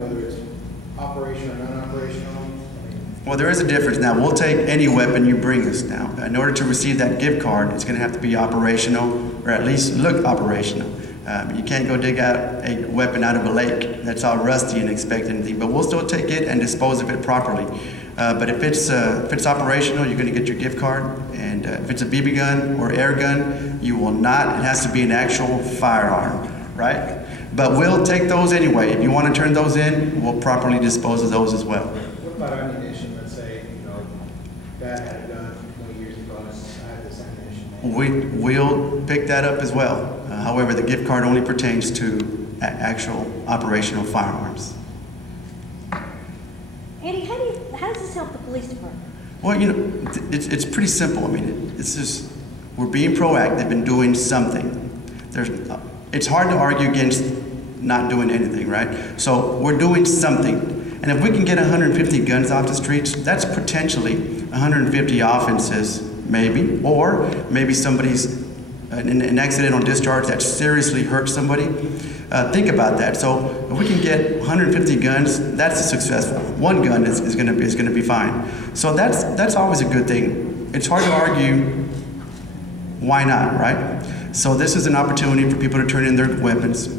whether it's operational or non-operational? Well, there is a difference. Now, we'll take any weapon you bring us now. In order to receive that gift card, it's going to have to be operational, or at least look operational. You can't go dig out a weapon out of a lake that's all rusty and expect anything, but we'll still take it and dispose of it properly. But if it's operational, you're going to get your gift card, and if it's a BB gun or air gun, you will not. It has to be an actual firearm, right? But we'll take those anyway. If you want to turn those in, we'll properly dispose of those as well. What about ammunition? Let's say, Dad had a gun 20 years ago, and I had this ammunition. We'll pick that up as well. However, the gift card only pertains to actual operational firearms. Andy, how does this help the police department? Well, it's pretty simple. I mean, it's just, we're being proactive and doing something. It's hard to argue against not doing anything, right? So we're doing something. And if we can get 150 guns off the streets, that's potentially 150 offenses, maybe, or maybe somebody's an accidental discharge that seriously hurts somebody. Think about that. So if we can get 150 guns, that's successful. One gun is going to be fine. So that's always a good thing. It's hard to argue. Why not, right? So this is an opportunity for people to turn in their weapons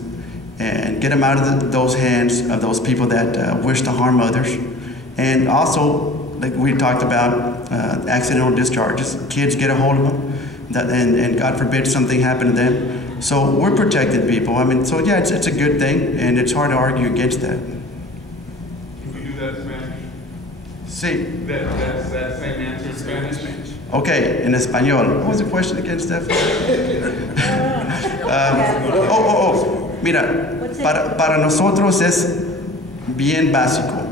and get them out of those hands of those people that wish to harm others. And also, like we talked about, accidental discharges. Kids get a hold of them, and God forbid something happened to them. So we're protecting people. I mean, so yeah, it's a good thing, and it's hard to argue against that. Can we do that in Spanish? Sí. That same answer in Spanish? Okay, en español. What was the question again, Steph? Mira, para nosotros es bien básico.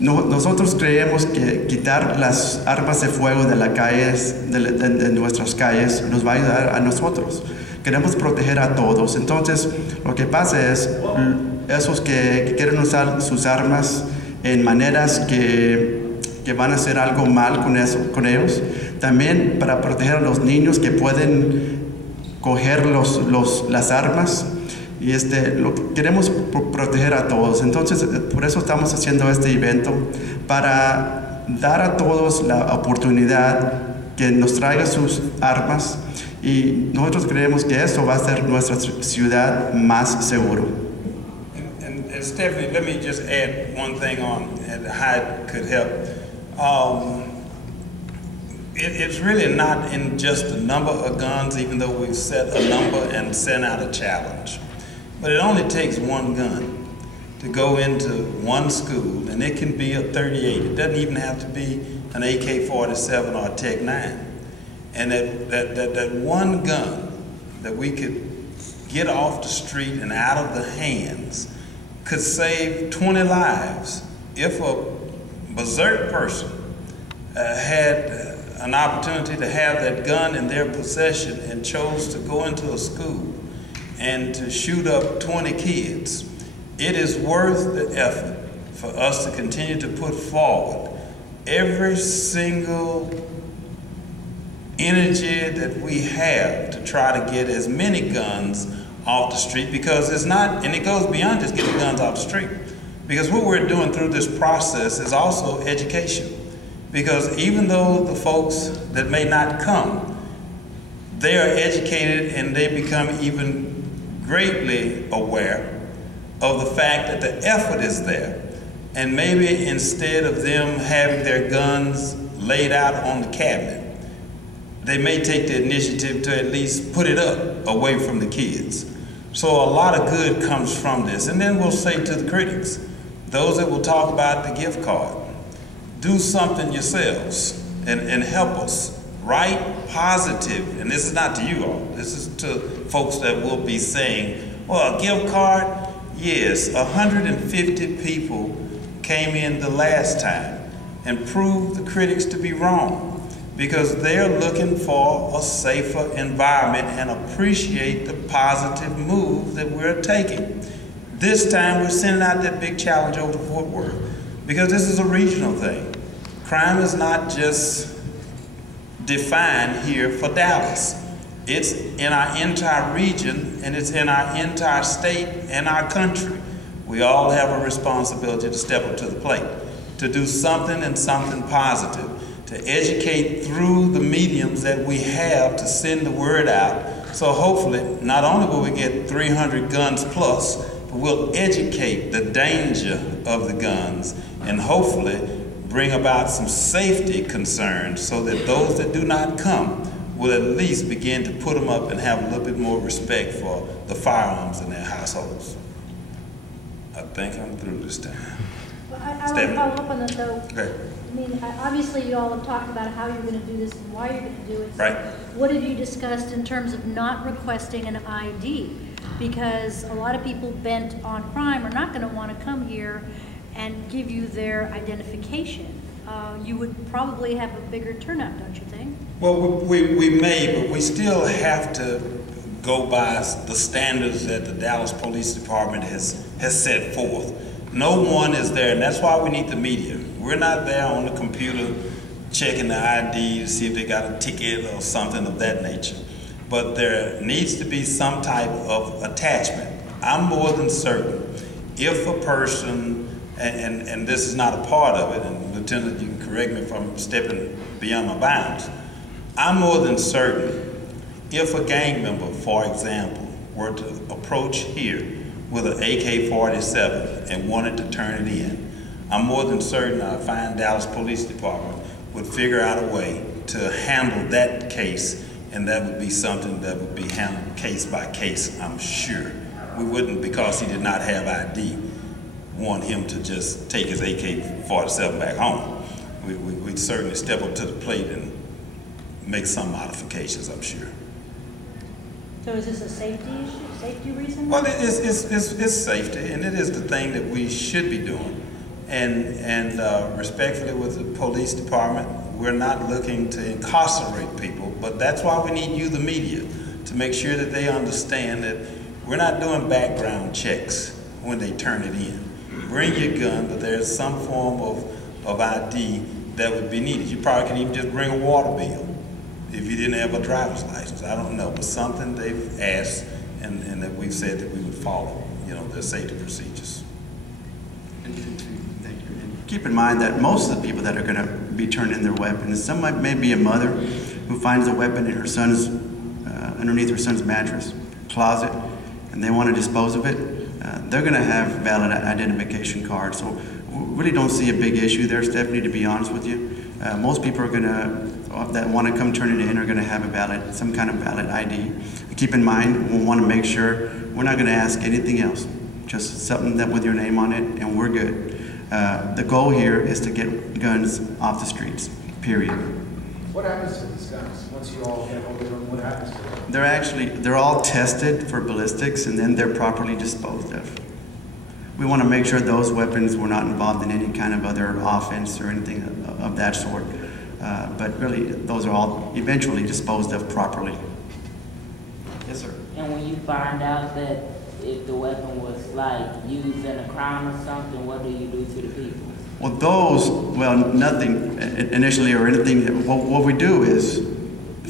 Nosotros creemos que quitar las armas de fuego de las calles, de nuestras calles, nos va a ayudar a nosotros. Queremos proteger a todos. Entonces, lo que pasa es, esos que quieren usar sus armas en maneras que van a hacer algo mal con ellos, también para proteger a los niños que pueden coger las armas, y queremos proteger a todos. Entonces, por eso estamos haciendo este evento, para dar a todos la oportunidad que nos traiga sus armas, y nosotros creemos que eso va a hacer nuestra ciudad más seguro. And Stephanie, let me just add one thing on and how it could help. It's really not in just the number of guns, even though we've set a number and sent out a challenge. But it only takes one gun to go into one school, and it can be a .38. It doesn't even have to be an AK-47 or a Tech-9. And that one gun that we could get off the street and out of the hands could save 20 lives if a berserk person had an opportunity to have that gun in their possession and chose to go into a school and to shoot up 20 kids. It is worth the effort for us to continue to put forward every single energy that we have to try to get as many guns off the street, because it's not, and it goes beyond just getting guns off the street, because what we're doing through this process is also education. Because even though the folks that may not come, they are educated and they become even greatly aware of the fact that the effort is there. And maybe instead of them having their guns laid out on the cabinet, they may take the initiative to at least put it up away from the kids. So a lot of good comes from this. And then we'll say to the critics, those that will talk about the gift card, do something yourselves and help us. Write positive, and this is not to you all, this is to folks that will be saying, well, a gift card, yes, 150 people came in the last time and proved the critics to be wrong, because they're looking for a safer environment and appreciate the positive move that we're taking. This time we're sending out that big challenge over to Fort Worth, because this is a regional thing. Crime is not just defined here for Dallas. It's in our entire region, and it's in our entire state and our country. We all have a responsibility to step up to the plate, to do something and something positive, to educate through the mediums that we have to send the word out. So hopefully, not only will we get 300 guns plus, but we'll educate the danger of the guns and hopefully bring about some safety concerns so that those that do not come will at least begin to put them up and have a little bit more respect for the firearms in their households. I think I'm through this time. Well, I want to follow up on that though. Okay. I mean, obviously you all have talked about how you're going to do this and why you're going to do it. So Right. what have you discussed in terms of not requesting an ID? Because a lot of people bent on crime are not going to want to come here and give you their identification. You would probably have a bigger turnout, don't you think? Well, we may, but we still have to go by the standards that the Dallas Police Department has set forth. No one is there, and that's why we need the media. We're not there on the computer checking the ID to see if they got a ticket or something of that nature. But there needs to be some type of attachment. I'm more than certain if a person, and this is not a part of it, and Lieutenant, you can correct me if I'm stepping beyond my bounds, I'm more than certain if a gang member, for example, were to approach here with an AK-47 and wanted to turn it in, I'm more than certain our fine Dallas Police Department would figure out a way to handle that case, and that would be something that would be handled case by case, I'm sure. We wouldn't, because he did not have ID, want him to just take his AK-47 back home. We'd certainly step up to the plate and make some modifications, I'm sure. So is this a safety issue, safety reason? Well, it's safety, and it is the thing that we should be doing. And respectfully with the police department, we're not looking to incarcerate people, but that's why we need you, the media, to make sure that they understand that we're not doing background checks when they turn it in. Bring your gun, but there's some form of ID that would be needed. You probably can even just bring a water bill if you didn't have a driver's license. I don't know, but something they've asked and that we've said that we would follow, you know, their safety procedures. Thank you. And keep in mind that most of the people that are going to be turning in their weapons, may be a mother who finds a weapon in her son's, underneath her son's mattress, closet, and they want to dispose of it. They're going to have valid identification cards. So we really don't see a big issue there, Stephanie, to be honest with you. Most people are going to, that want to come turn it in, are going to have a valid, some kind of valid ID. Keep in mind, we'll want to make sure we're not going to ask anything else, just something that with your name on it, and we're good. The goal here is to get guns off the streets, period. What happens to these guns once you all get hold of them? What happens to them? They're all tested for ballistics, and then they're properly disposed of. We want to make sure those weapons were not involved in any kind of other offense or anything of that sort. But really, those are all eventually disposed of properly. Yes, sir. And when you find out that if the weapon was like used in a crime or something, what do you do to the people? Well, nothing initially or anything. What we do is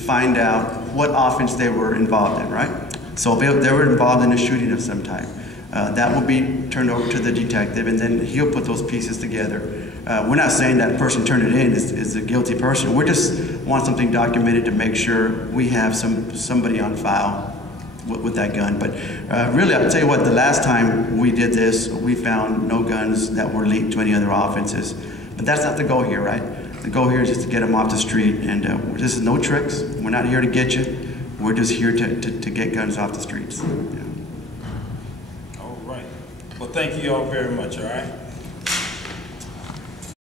find out what offense they were involved in, right? So if they were involved in a shooting of some type, that will be turned over to the detective, and then he'll put those pieces together. We're not saying that person turned it in is a guilty person. We just want something documented to make sure we have somebody on file with that gun. But really, I'll tell you what, the last time we did this, we found no guns that were linked to any other offenses. But that's not the goal here, right? The goal here is just to get them off the street, and this is no tricks. We're not here to get you. We're just here to get guns off the streets. Yeah. All right. Well, thank you all very much, all right?